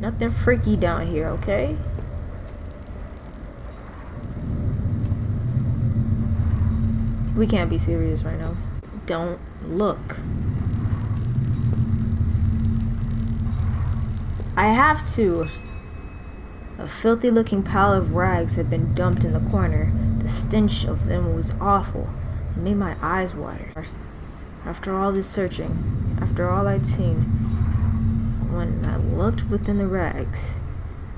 Nothing freaky down here, okay? We can't be serious right now. Don't look. I have to. A filthy looking pile of rags had been dumped in the corner. The stench of them was awful. It made my eyes water. After all this searching, after all I'd seen, when I looked within the rags,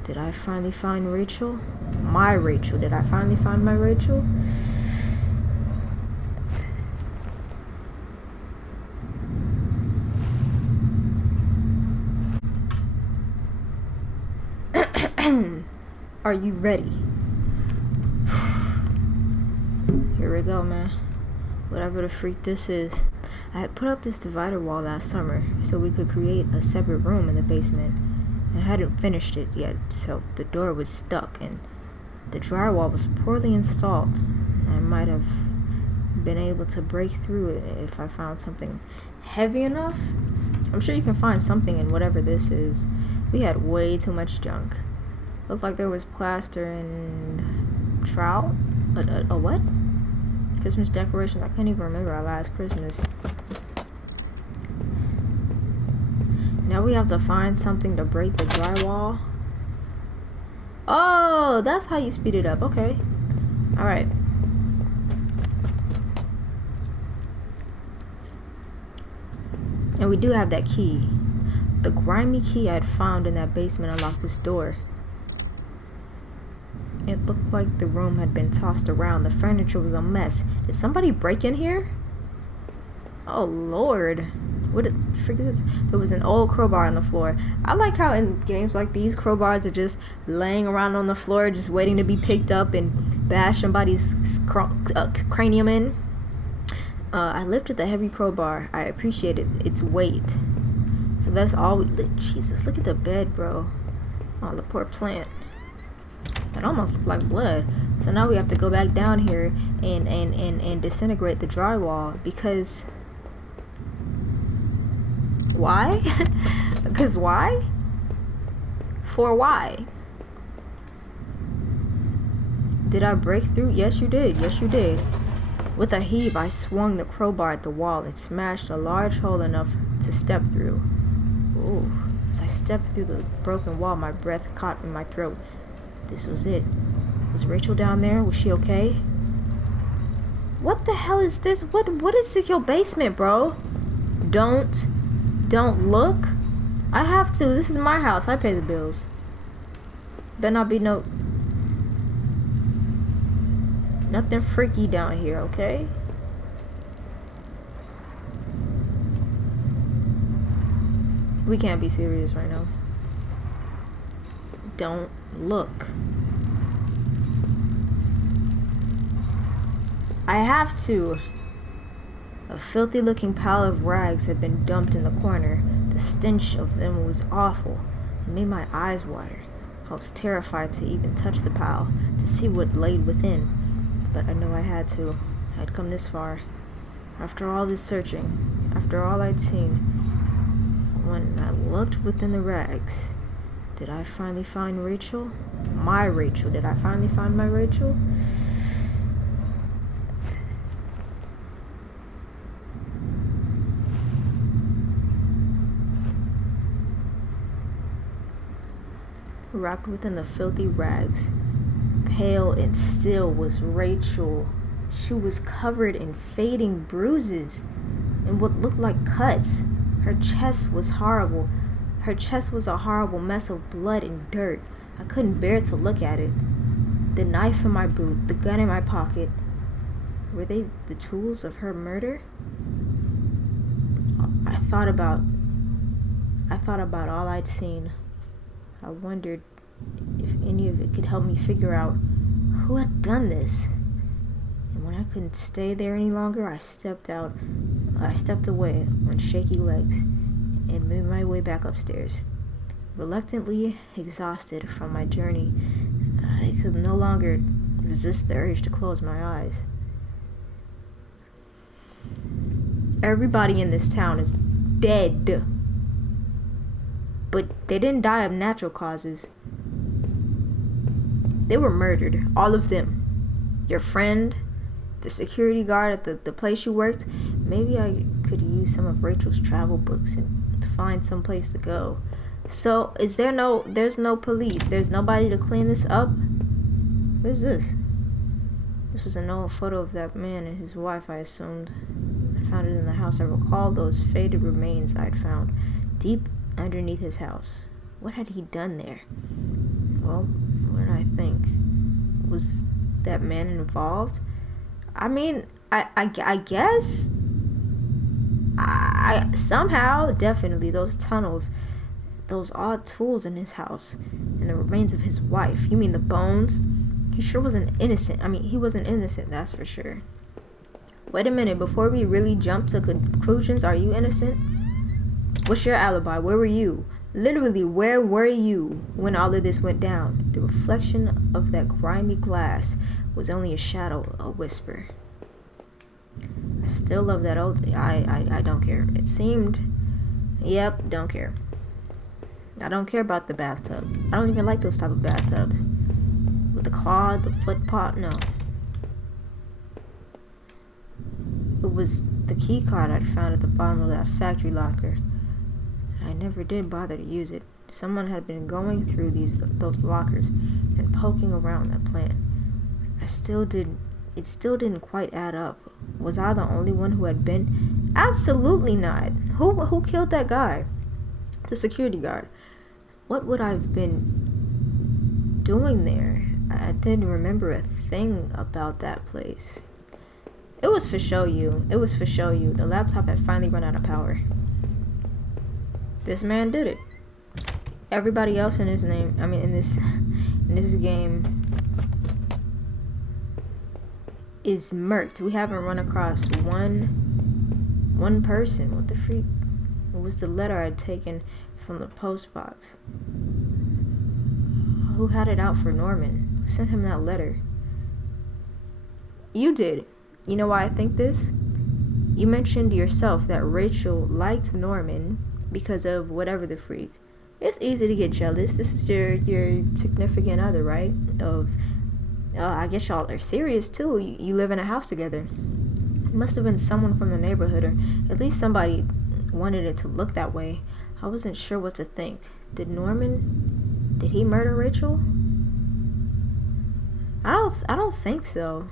did I finally find Rachel? My Rachel. Did I finally find my Rachel? Are you ready? Here we go, man. Whatever the freak this is. I had put up this divider wall last summer so we could create a separate room in the basement. I hadn't finished it yet, so the door was stuck and the drywall was poorly installed. I might have been able to break through it if I found something heavy enough. I'm sure you can find something in whatever this is. We had way too much junk. Looked like there was plaster and trowel. A what? Christmas decorations. I can't even remember our last Christmas. Now we have to find something to break the drywall. Oh, that's how you speed it up. Okay. Alright. And we do have that key. The grimy key I had found in that basement unlocked this door. It looked like the room had been tossed around. The furniture was a mess. Did somebody break in here? Oh Lord. What the frick is this? There was an old crowbar on the floor. I like how in games like these, crowbars are just laying around on the floor, just waiting to be picked up and bash somebody's cranium in. I lifted the heavy crowbar. I appreciated its weight. So that's all we... Jesus, look at the bed, bro. Oh, the poor plant. That almost looked like blood. So now we have to go back down here and disintegrate the drywall because... Why? Because why? For why? Did I break through? Yes, you did. Yes, you did. With a heave, I swung the crowbar at the wall and smashed a large hole enough to step through. Ooh. As I stepped through the broken wall, my breath caught in my throat. This was it. Was Rachel down there? Was she okay? What the hell is this? What is this? Your basement, bro? Don't look. I have to. This is my house. I pay the bills. Better not be nothing freaky down here, okay? We can't be serious right now. Don't look. I have to. A filthy looking pile of rags had been dumped in the corner. The stench of them was awful. It made my eyes water. I was terrified to even touch the pile, to see what lay within. But I knew I had to. I had come this far. After all this searching, after all I'd seen, when I looked within the rags, did I finally find Rachel? My Rachel. Did I finally find my Rachel? Wrapped within the filthy rags, pale and still, was Rachel. She was covered in fading bruises and what looked like cuts. Her chest was horrible. Her chest was a horrible mess of blood and dirt. I couldn't bear to look at it. The knife in my boot, the gun in my pocket. Were they the tools of her murder? I thought about all I'd seen. I wondered if any of it could help me figure out who had done this. And when I couldn't stay there any longer, I stepped away on shaky legs and made my way back upstairs. Reluctantly exhausted from my journey, I could no longer resist the urge to close my eyes. Everybody in this town is dead. but they didn't die of natural causes. They were murdered, all of them. Your friend, the security guard at the place you worked. Maybe I could use some of Rachel's travel books and to find some place to go. So, there's no police, there's nobody to clean this up? What is this? This was an old photo of that man and his wife, I assumed. I found it in the house. I recalled those faded remains I'd found deep underneath his house. What had he done there? Well, what did I think? Was that man involved? I mean, I guess I somehow, definitely, those tunnels, those odd tools in his house, and the remains of his wife. You mean the bones? He sure wasn't innocent. I mean, he wasn't innocent, that's for sure. Wait a minute, before we really jump to conclusions, are you innocent? What's your alibi? Where were you? Literally, where were you when all of this went down? The reflection of that grimy glass was only a shadow, a whisper. I still love that old... I don't care. It seemed... Yep, don't care. I don't care about the bathtub. I don't even like those type of bathtubs. With the claw, the foot pot, no. It was the key card I'd found at the bottom of that factory locker. I never did bother to use it. Someone had been going through those lockers and poking around that plant. It still didn't quite add up. Was I the only one who had been? Absolutely not. Who killed that guy? The security guard. What would I have been doing there? I didn't remember a thing about that place. It was for show you. The laptop had finally run out of power. This man did it. Everybody else in this game is murked. We haven't run across one person. What the freak? It was the letter I'd taken from the post box. Who had it out for Norman? Who sent him that letter? You did. You know why I think this? You mentioned yourself that Rachel liked Norman because of whatever the freak. It's easy to get jealous. This is your significant other, right? I guess y'all are serious too. You live in a house together. It must have been someone from the neighborhood, or at least somebody wanted it to look that way. I wasn't sure what to think. Did he murder Rachel? I don't think so.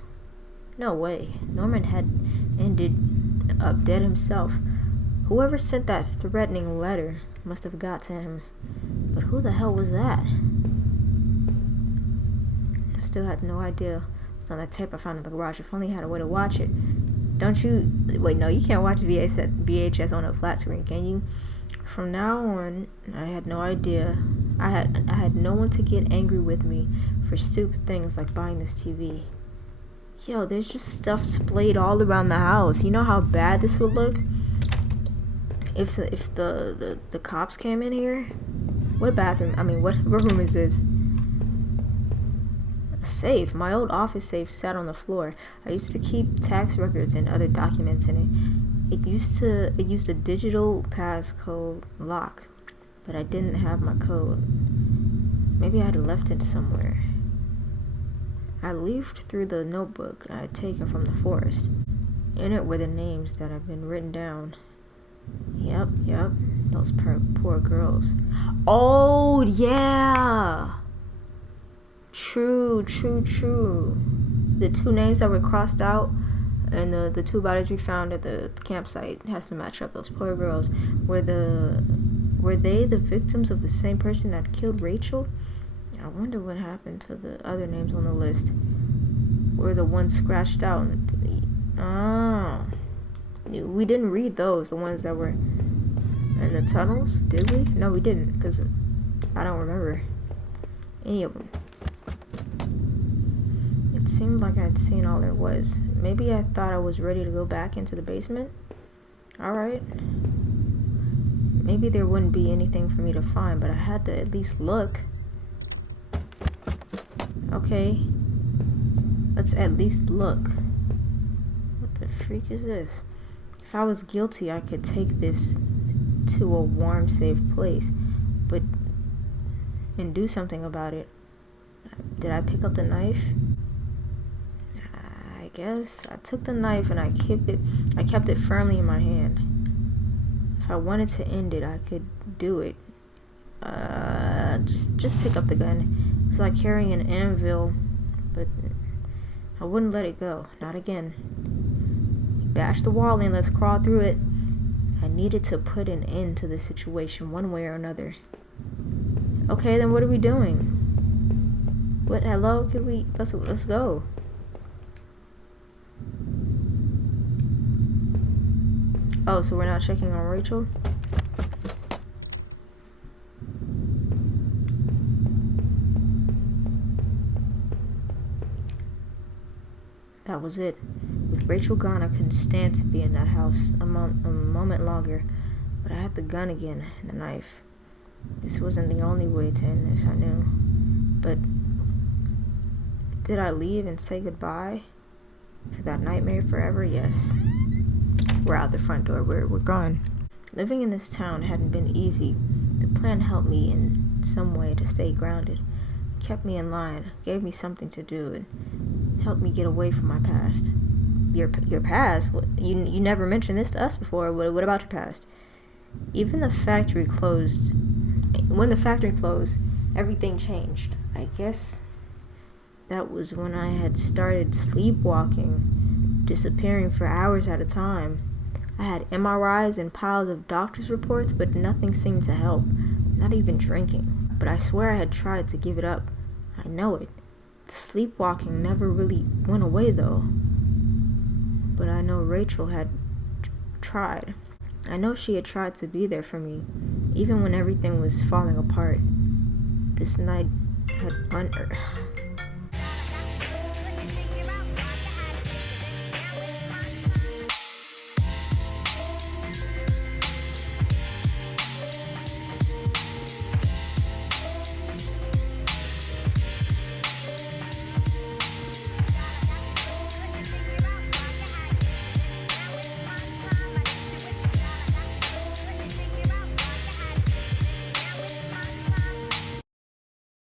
No way. Norman had ended up dead himself. Whoever sent that threatening letter must have got to him. But who the hell was that? I still had no idea. It was on that tape I found in the garage. If only I had a way to watch it. Don't you... Wait, no, you can't watch VHS on a flat screen, can you? From now on, I had no idea. I had no one to get angry with me for stupid things like buying this TV. Yo, there's just stuff splayed all around the house. You know how bad this would look if the cops came in here? What bathroom? I mean, what room is this? A safe. My old office safe sat on the floor. I used to keep tax records and other documents in it. It used a digital passcode lock, but I didn't have my code. Maybe I had left it somewhere. I leafed through the notebook I had taken from the forest. In it were the names that had been written down. Yep, those poor girls. Oh, yeah! True. The two names that were crossed out and the two bodies we found at the campsite has to match up. Those poor girls. Were they the victims of the same person that killed Rachel? I wonder what happened to the other names on the list. Were the ones scratched out? Oh. We didn't read those, the ones that were in the tunnels, did we? No, we didn't, because I don't remember any of them. It seemed like I'd seen all there was. Maybe I thought I was ready to go back into the basement? Alright. Maybe there wouldn't be anything for me to find, but I had to at least look. Okay. Let's at least look. What the freak is this? If I was guilty, I could take this to a warm, safe place. But and do something about it. Did I pick up the knife? I guess I took the knife and I kept it firmly in my hand. If I wanted to end it, I could do it. Just pick up the gun. It was like carrying an anvil, but I wouldn't let it go. Not again. Bash the wall in, let's crawl through it. I needed to put an end to the situation one way or another. Okay, then what are we doing? What, hello? Let's go. Oh, so we're not checking on Rachel? That was it. With Rachel gone, I couldn't stand to be in that house a moment longer. But I had the gun again and the knife. This wasn't the only way to end this, I knew. But did I leave and say goodbye to that nightmare forever? Yes. We're out the front door. We're gone. Living in this town hadn't been easy. The plan helped me in some way to stay grounded. Kept me in line, gave me something to do, and helped me get away from my past. Your past? What, you never mentioned this to us before. What about your past? Even the factory closed. When the factory closed, everything changed. I guess that was when I had started sleepwalking, disappearing for hours at a time. I had MRIs and piles of doctor's reports, but nothing seemed to help, not even drinking. But I swear I had tried to give it up. I know it. The sleepwalking never really went away though. But I know Rachel had tried. I know she had tried to be there for me, even when everything was falling apart. This night had